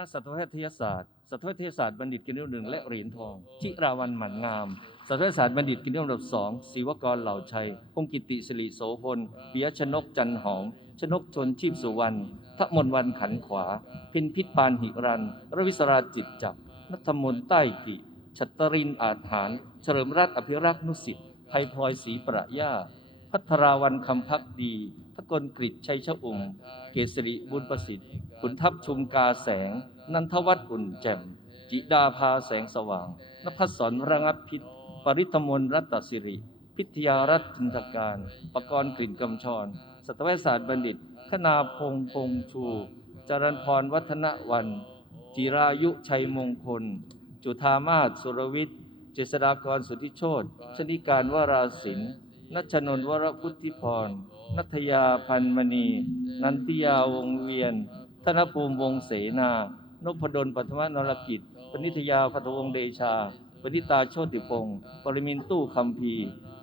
ณะสัตวแพทยศาสตร์ สัตวแพทยศาสตร์บัณฑิตกินอันดับหนึ่งและเหรียญทองจิราวันหมันงาม สัตวแพทยศาสตร์บัณฑิตกินอันดับสองศิวกรเหล่าชัย พงกิติสิริโสพลปิยชนกจันหอม ชนกชนชีพสุวรรณทมนวันขันขวา พินพิษปานหิรันรวิศราจิตจักรนัทมนใต้กิ ชัตตรินอาจหาร เฉลิมรัตน์อภิรักษ์นุสิทธิ์ไทยพลอยศรีประย่า พัทราวันคำพักดีทกลกฤษชัยชอุ่มเกษริบุญประสิทธิ์ ขุนทัพชุมกาแสง นันทวัฒน์อุ่นแจ่ม จิดาภาแสงสว่างนภัสสรระงับพิษ ปริธมนรัตสิริ พิทยารัตน์จินตการปกรณ์กลิ่นกำชร สัตวศาสตร์บัณฑิต คณาพงพงชู จรันพรวัฒนวัน จิรายุชัยมงคล จุธามาศสุรวิทย์ เจษฎากรสุทธิโชตชนิการวราศิลป์ นัชนนวรพุทธิพร นัทยาพันมณี นันทิยาวงเวียน ธนภูมิวงเสนา นพดลปัทมนรกิจปนิธยาพัทวงเดชาปนิตาโชติพงศ์ปริมินตู้คำพี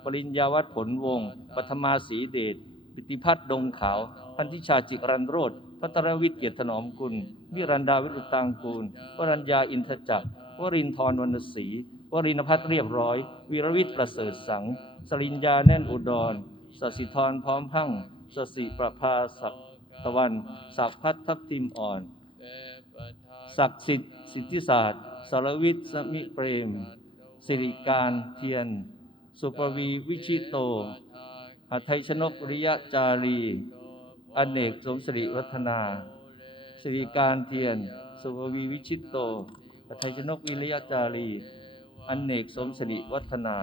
ปริญญาวัฒผลวงปัทมาสีเดช ปิติพัฒน์ดงขาว พันธิชาจิรันโรธพัทรวิทย์เกียรติถนอมกุลวิรันดาวิรุตตางกูลวรัญญาอินทจักรวรินทร์วรรณศรี วรินพัฒน์เรียบร้อย วีรวิทย์ประเสริฐสัง สริญญาแน่นอุดรสสิธรพร้อมพังสสิประภาศักตะวันศักพัฒทับทิมอ่อน ศักดิ์สิทธิ์สิทธิศาสตร์สารวิทย์สมิเปรม สิริการเทียน สุปวีวิชิโตหัทไทยชนกริยจารี อเนกสมสิริวัฒนา สิริการเทียน สุปวีวิชิตโตหัทไทยชนกวิริยจารี อเนกสมสิริวัฒนา